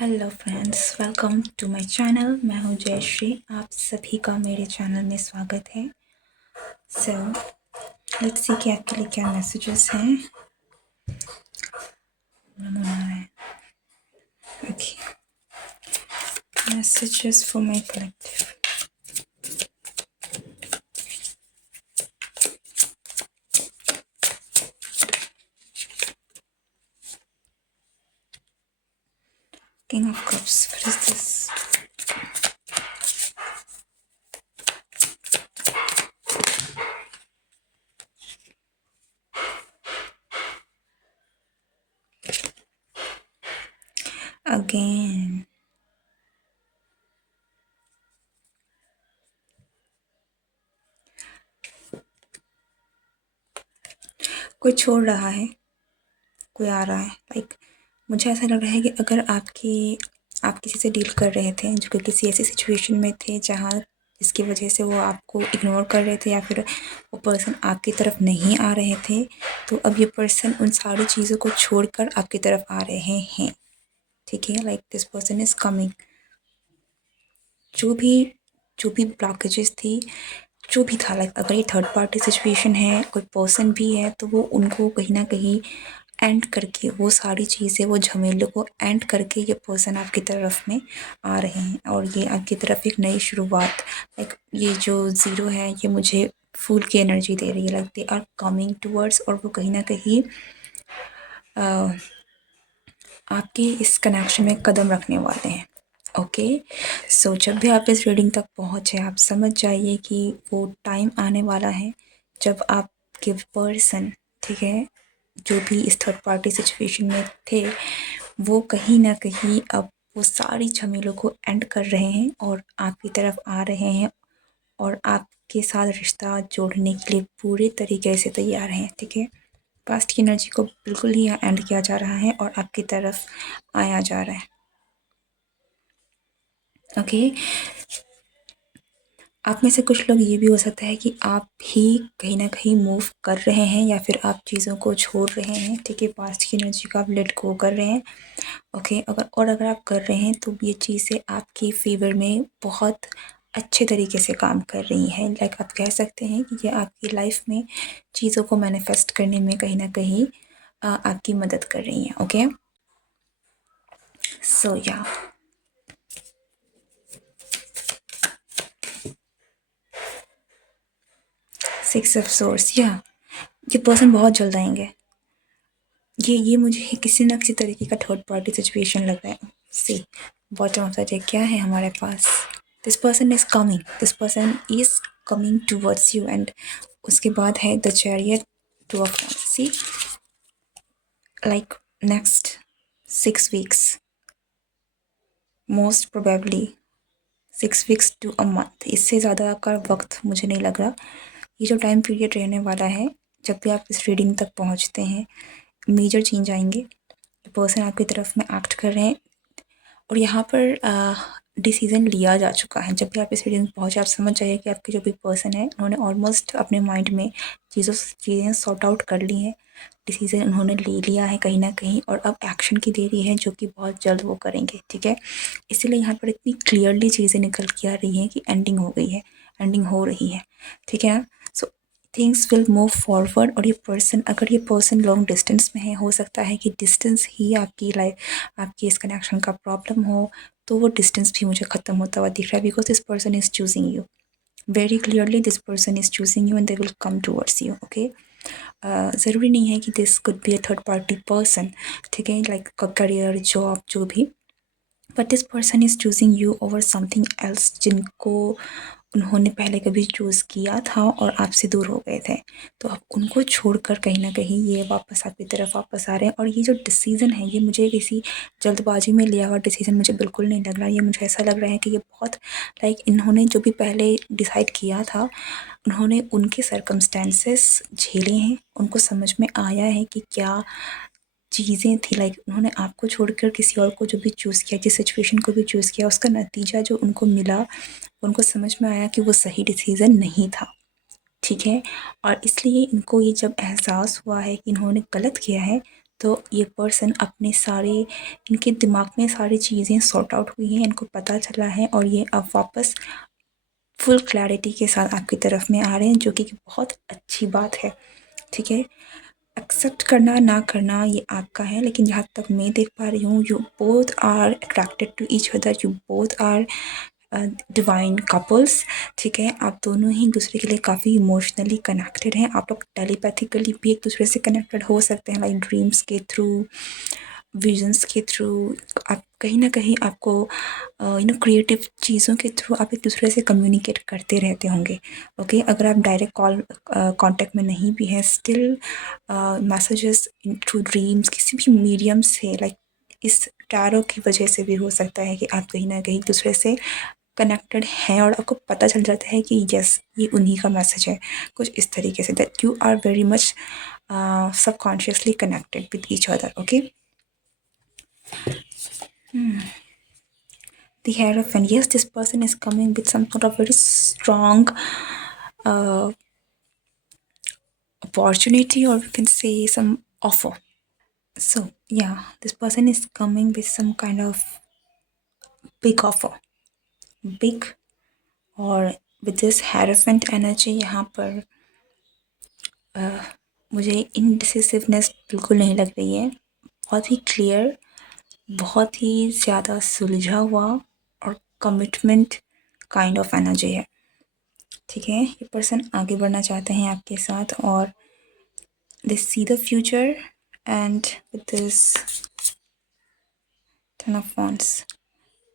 Hello friends, welcome to my channel. मैं हूं जयश्री। आप सभी का मेरे चैनल में स्वागत है। सो लेट्स सी कि आपके लिए क्या मैसेजेस हैं। Okay, messages for my collective. King of cups, what is this? Again कोई छोड़ रहा है, कोई आ रहा है। मुझे ऐसा लग रहा है कि अगर आप किसी से डील कर रहे थे जो कि किसी ऐसी सिचुएशन में थे जहाँ जिसकी वजह से वो आपको इग्नोर कर रहे थे या फिर वो पर्सन आपकी तरफ नहीं आ रहे थे, तो अब ये पर्सन उन सारी चीज़ों को छोड़कर आपकी तरफ आ रहे हैं। ठीक है, दिस पर्सन इज़ कमिंग। जो भी जो भी ब्लॉकेजेस थी, जो भी था, अगर ये थर्ड पार्टी सिचुएशन है, कोई पर्सन भी है, तो वो उनको कहीं ना कहीं एंड करके, वो सारी चीज़ें, वो झमेलों को एंड करके ये पर्सन आपकी तरफ में आ रहे हैं और ये आपकी तरफ एक नई शुरुआत, ये जो ज़ीरो है ये मुझे फूल की एनर्जी दे रही है। दे आर कमिंग टूवर्ड्स, और वो कहीं ना कहीं आपके इस कनेक्शन में कदम रखने वाले हैं। ओके, सो जब भी आप इस रीडिंग तक पहुँचे, आप समझ जाइए कि वो टाइम आने वाला है जब आपके पर्सन, ठीक है, जो भी इस थर्ड पार्टी सिचुएशन में थे, वो कहीं ना कहीं अब वो सारी झमेलों को एंड कर रहे हैं और आपकी तरफ आ रहे हैं और आपके साथ रिश्ता जोड़ने के लिए पूरे तरीके से तैयार हैं। ठीक है, पास्ट की एनर्जी को बिल्कुल ही एंड किया जा रहा है और आपकी तरफ आया जा रहा है। ओके, आप में से कुछ लोग ये भी हो सकता है कि आप भी कहीं ना कहीं मूव कर रहे हैं या फिर आप चीज़ों को छोड़ रहे हैं। ठीक है, पास्ट की एनर्जी को आप लेट गो कर रहे हैं। ओके, अगर आप कर रहे हैं तो ये चीज़ें आपके फेवर में बहुत अच्छे तरीके से काम कर रही हैं। आप कह सकते हैं कि ये आपकी लाइफ में चीज़ों को मैनिफेस्ट करने में कहीं ना कहीं आपकी मदद कर रही हैं। ओके, सो या सिक्स ऑफ सोर्स, या ये पर्सन बहुत जल्द आएंगे। ये मुझे किसी ना किसी तरीके का थर्ड पार्टी सिचुएशन लग रहा है। See bottom of the deck क्या है हमारे पास? This person is coming, this person is coming towards you, and उसके बाद है the chariot, two of see, next 6 weeks, most probably 6 weeks to a month. इससे ज़्यादा का वक्त मुझे नहीं लग रहा। ये जो टाइम पीरियड रहने वाला है, जब भी आप इस रीडिंग तक पहुंचते हैं, मेजर चेंज आएंगे। पर्सन आपकी तरफ में एक्ट कर रहे हैं और यहाँ पर डिसीज़न लिया जा चुका है। जब भी आप इस रीडिंग में पहुँचे, आप समझ जाइए कि आपके जो भी पर्सन है, उन्होंने ऑलमोस्ट अपने माइंड में चीज़ें सॉर्ट आउट कर ली हैं। डिसीज़न उन्होंने ले लिया है कहीं ना कहीं, और अब एक्शन की देरी है जो कि बहुत जल्द वो करेंगे। ठीक है, इसीलिए यहाँ पर इतनी क्लियरली चीज़ें निकल के आ रही हैं कि एंडिंग हो गई है, एंडिंग हो रही है। ठीक है, so things will move forward. और अगर ये पर्सन लॉन्ग डिस्टेंस में है, हो सकता है कि डिस्टेंस ही आपकी लाइफ, आपकी इस कनेक्शन का प्रॉब्लम हो, तो वो डिस्टेंस भी मुझे ख़त्म होता हुआ दिख रहा है। Because this person is choosing you very clearly, this person is choosing you and they will come towards you. Okay, ज़रूरी नहीं है कि this could be a third party person. ठीक है, करियर, जॉब, जो भी, but this person is choosing you over something else, जिनको उन्होंने पहले कभी चूज़ किया था और आपसे दूर हो गए थे। तो अब उनको छोड़कर कहीं ना कहीं ये वापस आपकी तरफ वापस आ रहे हैं। और ये जो डिसीज़न है, ये मुझे किसी जल्दबाजी में लिया हुआ डिसीज़न मुझे बिल्कुल नहीं लग रहा। ये मुझे ऐसा लग रहा है कि ये बहुत इन्होंने जो भी पहले डिसाइड किया था, उन्होंने उनके सर्कमस्टेंसेस झेले हैं, उनको समझ में आया है कि क्या चीज़ें थी। उन्होंने आपको छोड़कर किसी और को जो भी चूज़ किया, जिस सिचुएशन को भी चूज़ किया, उसका नतीजा जो उनको मिला, उनको समझ में आया कि वो सही डिसीज़न नहीं था। ठीक है, और इसलिए इनको ये जब एहसास हुआ है कि इन्होंने गलत किया है, तो ये पर्सन अपने सारे, इनके दिमाग में सारी चीज़ें सॉर्ट आउट हुई हैं, इनको पता चला है और ये अब वापस फुल क्लैरिटी के साथ आपकी तरफ में आ रहे हैं, जो कि बहुत अच्छी बात है। ठीक है, एक्सेप्ट करना ना करना ये आपका है, लेकिन जहाँ तक मैं देख पा रही हूँ, you both are attracted to each other, you both are divine couples. ठीक है, आप दोनों ही दूसरे के लिए काफ़ी इमोशनली कनेक्टेड हैं। आप लोग टेलीपैथिकली भी एक दूसरे से कनेक्टेड हो सकते हैं, लाइक ड्रीम्स के थ्रू, विजन्स के थ्रू। आप कहीं ना कहीं आपको क्रिएटिव चीज़ों के थ्रू आप एक दूसरे से कम्युनिकेट करते रहते होंगे। ओके, अगर आप डायरेक्ट कॉल कांटेक्ट में नहीं भी हैं, स्टिल मैसेजेस थ्रू ड्रीम्स किसी भी मीडियम से, लाइक इस टैरो की वजह से भी हो सकता है कि आप कहीं ना कहीं दूसरे से कनेक्टेड हैं और आपको पता चल जाता है कि यस, ये उन्हीं का मैसेज है। कुछ इस तरीके से, that you are very much subconsciously connected with each other. Okay, the Hierophant. Yes, this person is coming with some sort of very strong uh, opportunity, or we can say some offer. So, yeah, this person is coming with some kind of big offer. Big, और with this Hierophant energy यहाँ पर मुझे इनडिसिसिवनेस बिल्कुल नहीं लग रही है। बहुत ही क्लियर, बहुत ही ज़्यादा सुलझा हुआ और कमिटमेंट काइंड ऑफ एनर्जी है। ठीक है, ये पर्सन आगे बढ़ना चाहते हैं आपके साथ, और they see the future, and with this Ten of Wands,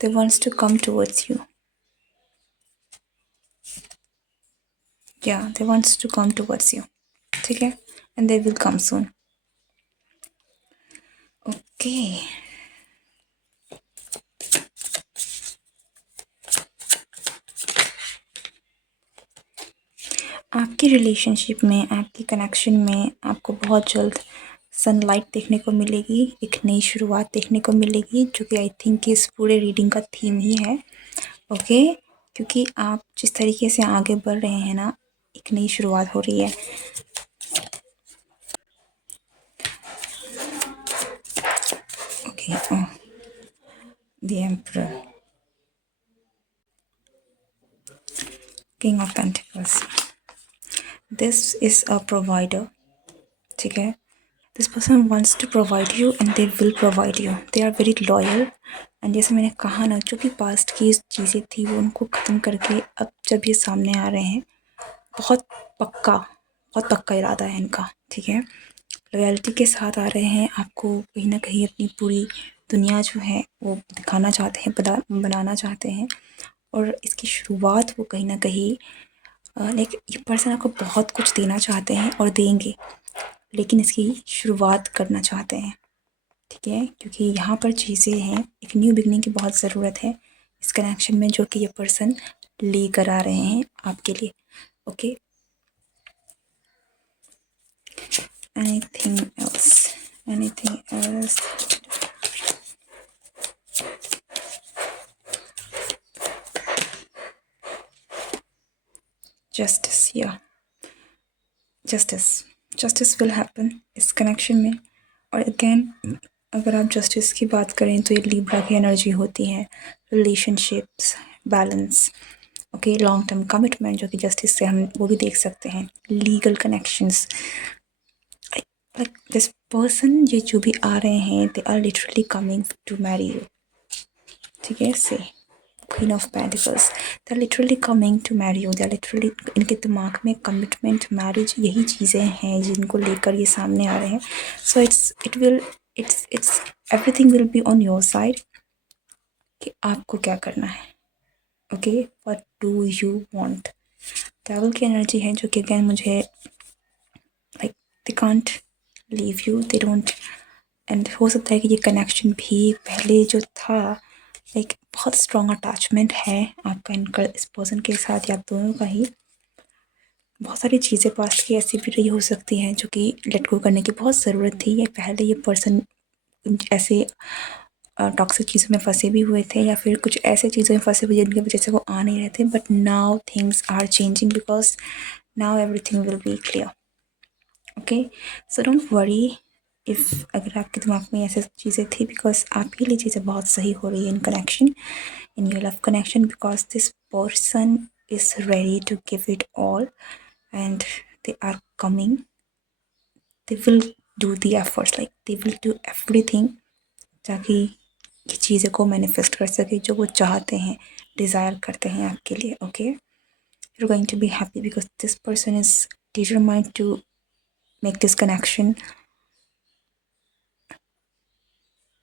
they wants to come towards you. Yeah, they wants to come towards you. ठीक है, and they will come soon. Okay. आपकी रिलेशनशिप में, आपकी कनेक्शन में आपको बहुत जल्द sunlight देखने को मिलेगी, एक नई शुरुआत देखने को मिलेगी, जो कि आई थिंक इस पूरे रीडिंग का थीम ही है। ओके, क्योंकि आप जिस तरीके से आगे बढ़ रहे हैं ना, एक नई शुरुआत हो रही है। Okay, the emperor, king of pentacles, this is a provider. ठीक है, this person wants to provide you and they will provide you. They are very loyal, and जैसे मैंने कहा ना, जो भी पास्ट की चीज़ें थी वो उनको ख़त्म करके अब जब ये सामने आ रहे हैं, बहुत बहुत पक्का इरादा है इनका। ठीक है, लॉयल्टी के साथ आ रहे हैं, आपको कहीं ना कहीं अपनी पूरी दुनिया जो है वो दिखाना चाहते हैं, बनाना चाहते हैं, और इसकी शुरुआत वो कहीं ना कहीं लाइक ये पर्सन आपको बहुत कुछ देना चाहते हैं और देंगे, लेकिन इसकी शुरुआत करना चाहते हैं। ठीक है, क्योंकि यहाँ पर चीज़ें हैं, एक न्यू बिगनिंग की बहुत ज़रूरत है इस कनेक्शन में, जो कि ये पर्सन लेकर आ रहे हैं आपके लिए। Okay, anything else, anything else? Justice, या जस्टिस विल हैपन इस कनेक्शन में। और अगेन, अगर आप जस्टिस की बात करें तो ये लिब्रा की एनर्जी होती है, relationships, balance. Okay, long term commitment, जो कि जस्टिस से हम वो भी देख सकते हैं, legal connections. Like this person, ये जो भी आ रहे हैं, they are literally coming to marry you. ठीक है, say queen of pentacles, they are literally coming to marry you. They are literally, इनके दिमाग में कमिटमेंट, मैरिज, यही चीज़ें हैं जिनको लेकर ये सामने आ रहे हैं। So it's everything will be on your side, कि आपको क्या करना है। Okay, what do you want? Devil की एनर्जी है, जो कि अगेन मुझे like they can't leave you, they don't, and हो सकता है कि ये कनेक्शन भी पहले जो था, लाइक बहुत स्ट्रॉन्ग अटैचमेंट है आपका इनका इस पर्सन के साथ, या आप दोनों का ही। बहुत सारी चीज़ें पास्ट की ऐसी भी रही हो सकती हैं जो कि लेट गो करने की बहुत ज़रूरत थी, या पहले ये पर्सन ऐसे टॉक्सिक चीज़ों में फंसे भी हुए थे, या फिर कुछ ऐसे चीज़ों में फंसे हुए जिनकी वजह से वो आ नहीं रहे थे। But now things are changing, because now everything will be clear. Okay, so don't worry if अगर आपके दिमाग में ऐसे चीज़ें थी, बिकॉज आपके लिए चीज़ें बहुत सही हो रही है in connection, in your love connection, because this person is ready to give it all and they are coming, they will do the efforts, like they will do everything ताकि ये चीज़ें को मैनिफेस्ट कर सके जो वो चाहते हैं, डिज़ायर करते हैं आपके लिए. Okay, you're going to be happy because this person is determined to make this connection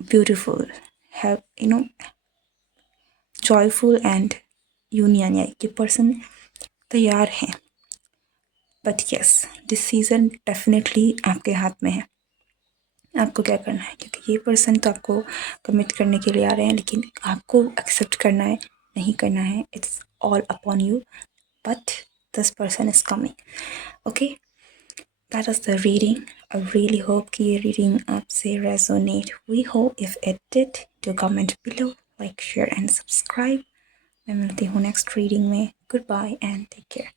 beautiful, have joyful and union. या ये पर्सन तैयार है, but yes this season definitely आपके हाथ में है. आपको क्या करना है, क्योंकि ये पर्सन तो आपको कमिट करने के लिए आ रहे हैं, लेकिन आपको एक्सेप्ट करना है नहीं करना है, it's all upon you. But this person is coming. Okay, that is the reading. I really hope कि ये रीडिंग आपसे रेजोनेट हुई हो. If it did, do comment below, like share and subscribe. मैं मिलती हूँ नेक्स्ट रीडिंग में. Good bye and take care.